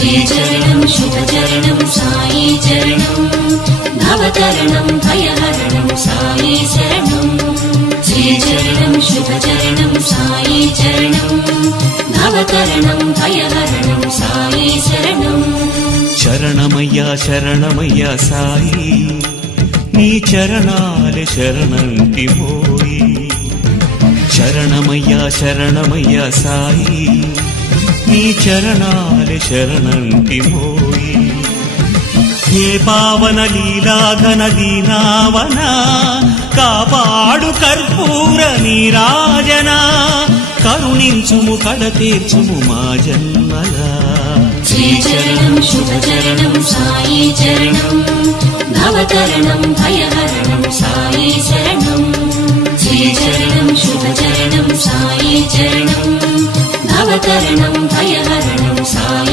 శ్రీచరణం శుభచరణం సాయి చరణం భవతరణం భయహరణం సాయి శరణం శ్రీచరణం శుభచరణం సాయి చరణం భవతరణం భయహరణం సాయి శరణం శరణమయ్యా శరణమయ్యా సాయి నీ చరణాలే శరణంటి పోయి శరణమయ్యా శరణమయ్యా సాయి నీ చరణాలే శరణంటి పోయి హే పావన లీలాఘన దీనావన కాపాడు కర్పూర నీరాజన కరుణించుము కడ తీర్చుము మా జన్మలా శ్రీచరణం శుభచరణం సాయి చరణం భవతరణం భయహరణం సాయి శరణం శ్రీచరణం శుభచరణం సాయి చరణం భవతరణం భయహరణం సాయి